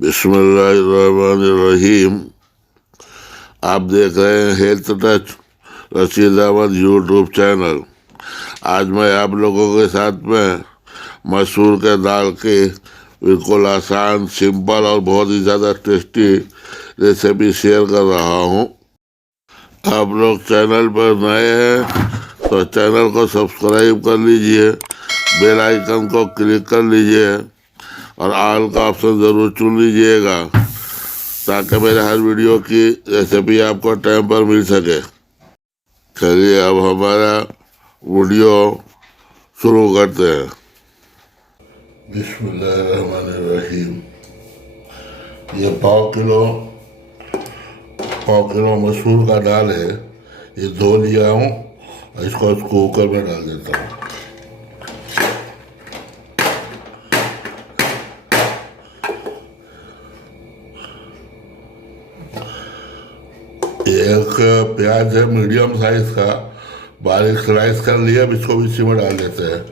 बिस्मिल्लाहिर्रहमानिर्रहीम। आप देख रहे हैं health touch Rashid Ahmed YouTube channel. आज मैं आप लोगों के साथ में मसूर के दाल की बिल्कुल आसान, सिंपल और बहुत ही ज़्यादा टेस्टी रेसिपी शेयर कर रहा हूँ। आप लोग चैनल पर नए हैं तो चैनल को सब्सक्राइब कर लीजिए, बेल आइकन को क्लिक कर लीजिए और ऑल का ऑप्शन ज़रूर चुन लीजिएगा ताकि मेरे हर वीडियो की रेसिपी आपको टाइम पर मिल सके। चलिए अब हमारा वीडियो शुरू करते हैं। बिस्मिल्लाहिर्रहमानिर्रहीम। ये पाव किलो मसूर का दाल है। ये धो लिया हूँ और इसको कुकर में डाल देता हूँ। एक प्याज है मीडियम साइज का, बारीक स्लाइस कर लिया। अब इसको भी इसी में डाल देते हैं।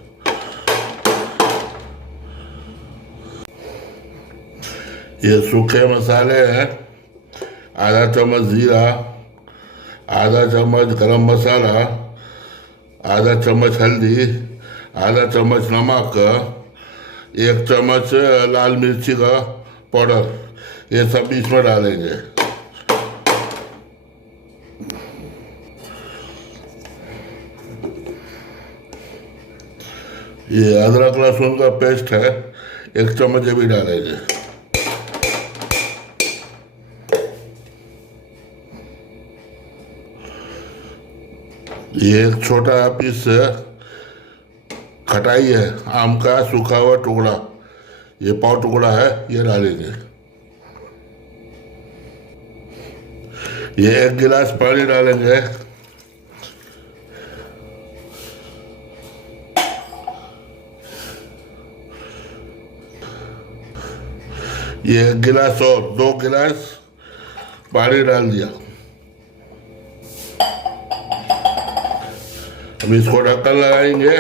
ये सूखे मसाले हैं, आधा चम्मच जीरा, आधा चम्मच गरम मसाला, आधा चम्मच हल्दी, आधा चम्मच नमक, 1 चम्मच लाल मिर्ची का पाउडर, ये सब इसमें डालेंगे। ये अदरक लहसुन का पेस्ट है, 1 चम्मच ये भी डालेंगे। ये एक छोटा पीस खटाई है आम का, सूखा हुआ टुकड़ा, ये पाव टुकड़ा है, ये डालेंगे। ये 1 गिलास पानी डालेंगे। ये 1 गिलास और 2 गिलास पानी डाल दिया। अब इसको ढक्कन लगाएंगे।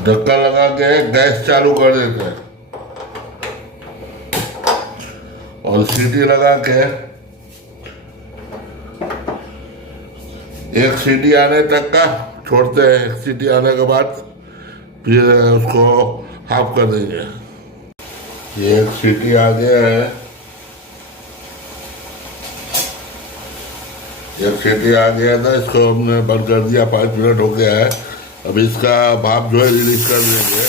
ढक्कन लगा के गैस चालू कर देते हैं और सीटी लगा के 1 सीटी आने तक का छोड़ते हैं। 1 सीटी आने के बाद फिर उसको हाफ कर देंगे। ये 1 सीटी आ गया है, 1 सीटी आ गया था, इसको हमने बंद कर दिया। 5 मिनट हो गया है। अब इसका भाप जो है रिलीज कर देंगे।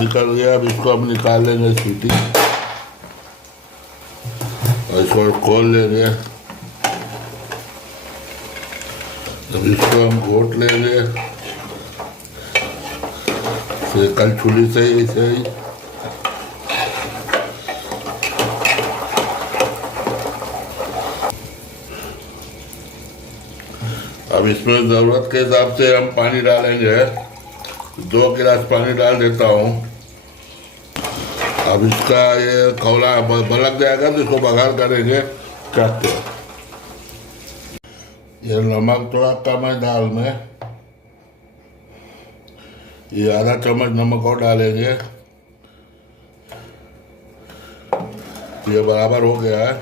निकल गया। अब इसको हम निकाल लेंगे सीटी और इसको खोल लेंगे। अब इसको हम घोट लेंगे फिर कलछुली से ही। अब इसमें ज़रूरत के हिसाब से हम पानी डालेंगे। 2 गिलास पानी डाल देता हूँ। अब इसका ये खौला बलक जाएगा तो इसको बघार करेंगे चाट के। ये नमक थोड़ा कम है दाल में, ये आधा चम्मच नमक और डालेंगे। ये बराबर हो गया है।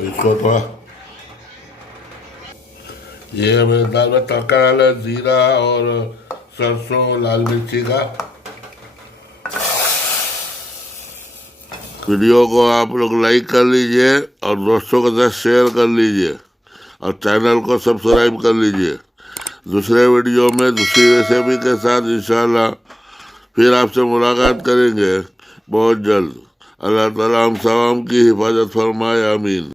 इसको थोड़ा ये हमें दाल में तड़का डाला, जीरा और सरसों, लाल मिर्ची का। वीडियो को आप लोग लाइक कर लीजिए और दोस्तों के साथ शेयर कर लीजिए और चैनल को सब्सक्राइब कर लीजिए। दूसरे वीडियो में दूसरी रेसिपी के साथ इंशाल्लाह फिर आपसे मुलाकात करेंगे बहुत जल्द। अल्लाह ताला हम सवाम की हिफाजत फरमाए, आमीन।